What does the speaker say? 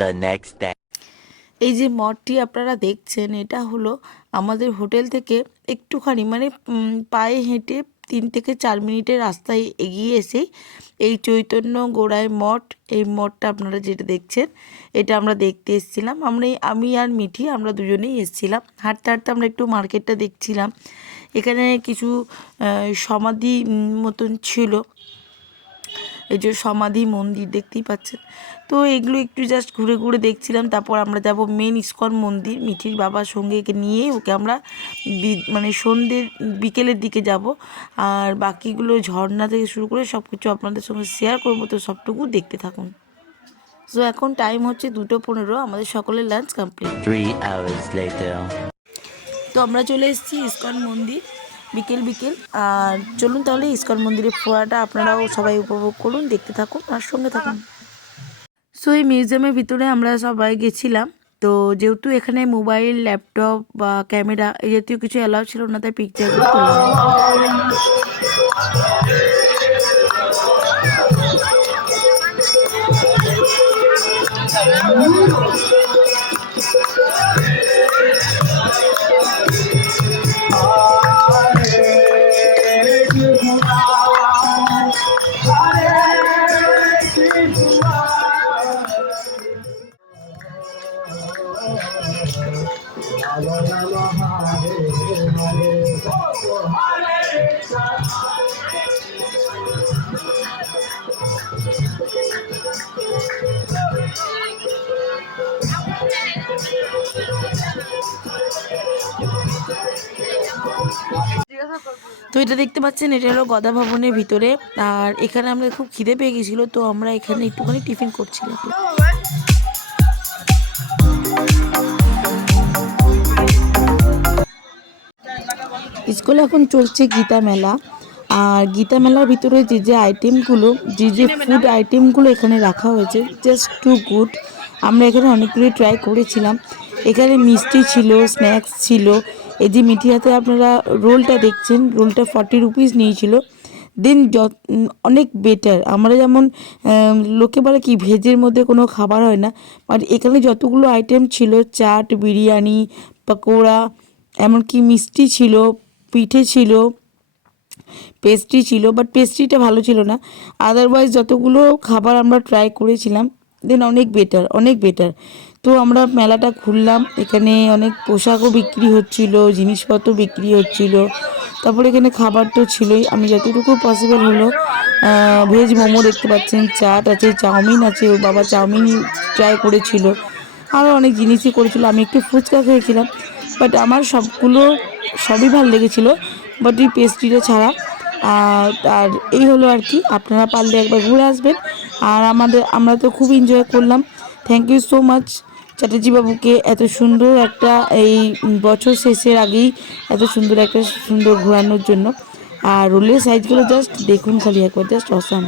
the next day. এই যে মঠটি আপনারা দেখছেন এটা হলো আমাদের হোটেল থেকে একটুখানি মানে পায়ে হেঁটে 3 থেকে 4 মিনিটের রাস্তায় এগিয়ে এসেই এই চৈতন্য গোড়ায় মঠ, এই মঠটা আপনারা যেটা দেখছেন এটা আমরা দেখতে এসেছিলাম। আমি আর মিঠি আমরা দুজনেই এসেছিলাম। হাঁটতে হাঁটতে আমরা একটু মার্কেটটা দেখছিলাম। এখানে কিছু সমাধি মতন ছিল, এই যে সমাধি মন্দির দেখতেই পাচ্ছেন। তো এগুলো একটু জাস্ট ঘুরে ঘুরে দেখছিলাম। তারপর আমরা যাব মেন ইস্কন মন্দির। মিঠির বাবার সঙ্গে একে নিয়ে ওকে আমরা মানে সন্ধ্যের বিকেলের দিকে যাব। আর বাকিগুলো ঝর্ণা থেকে শুরু করে সব কিছু আপনাদের সঙ্গে শেয়ার করবো, তো সবটুকু দেখতে থাকুন। সো এখন টাইম হচ্ছে 2:15, আমাদের সকলের লাঞ্চ কমপ্লিট। 3 hours later. তো আমরা চলে এসেছি ইস্কন মন্দির বিকেল বিকেল। আর চলুন তাহলে ইস্কন মন্দিরের ফোয়ারাটা আপনারাও সবাই উপভোগ করুন, দেখতে থাকুন আর সঙ্গে থাকুন। সো এই মিউজিয়ামের ভিতরে আমরা সবাই গেছিলাম। তো যেহেতু এখানে মোবাইল, ল্যাপটপ বা ক্যামেরা এই জাতীয় কিছু অ্যালাউ ছিল না, তাই পিকচারগুলো তোলা হয়। তো এটা দেখতে পাচ্ছেন, এটা হলো গদা ভবনের ভিতরে। আর এখানে আমরা খুব খিদে পেয়ে গেছিলো, তো আমরা এখানে একটুখানি টিফিন করছিলাম। স্কুলে এখন চলছে গীতা মেলা। আর গীতা মেলার ভিতরে যে আইটেমগুলো, যে ফুড আইটেমগুলো এখানে রাখা হয়েছে, জাস্ট টু গুড। আমরা এখানে অনেকগুলো ট্রাই করেছিলাম। এখানে মিষ্টি ছিল, স্ন্যাক্স ছিল। এই যে মিঠি হাতে আপনারা রোলটা দেখছেন, রোলটা 40 রুপিস নিয়েছিল। দেন অনেক বেটার। আমরা যেমন লোকে বলে কি ভেজের মধ্যে কোনো খাবার হয় না, বাট এখানে যতগুলো আইটেম ছিল, চাট, বিরিয়ানি, পকোড়া, এমনকি মিষ্টি ছিল, পিঠে ছিল, পেস্ট্রি ছিল, বাট পেস্ট্রিটা ভালো ছিল না। আদারওয়াইজ যতগুলো খাবার আমরা ট্রাই করেছিলাম, দেন অনেক বেটার, অনেক বেটার। তো আমরা মেলাটা ঘুরলাম। এখানে অনেক পোশাকও বিক্রি হচ্ছিল, জিনিসপত্র বিক্রি হচ্ছিল। তারপরে এখানে খাবার তো ছিলই। আমি যতটুকু পসিবল হলো ভেজ মোমো দেখতে পাচ্ছেন, চাট আছে, চাউমিন আছে, ওর বাবা চাউমিন ট্রাই করেছিল, আরও অনেক জিনিসই করেছিল। আমি একটু ফুচকা খেয়েছিলাম, বাট আমার সবই ভালো লেগেছিলো, বাট এই পেস্ট্রিটা ছাড়া। আর এই হলো আর কি। আপনারা পারলে একবার ঘুরে আসবেন। আর আমরা তো খুব এনজয় করলাম। Thank you so much Chatterjee বাবুকে এত সুন্দর একটা এই বছর শেষের আগেই এত সুন্দর ঘোরানোর জন্য। আর রোলের সাইজগুলো জাস্ট দেখুন খালি একবার, জাস্ট অসাম।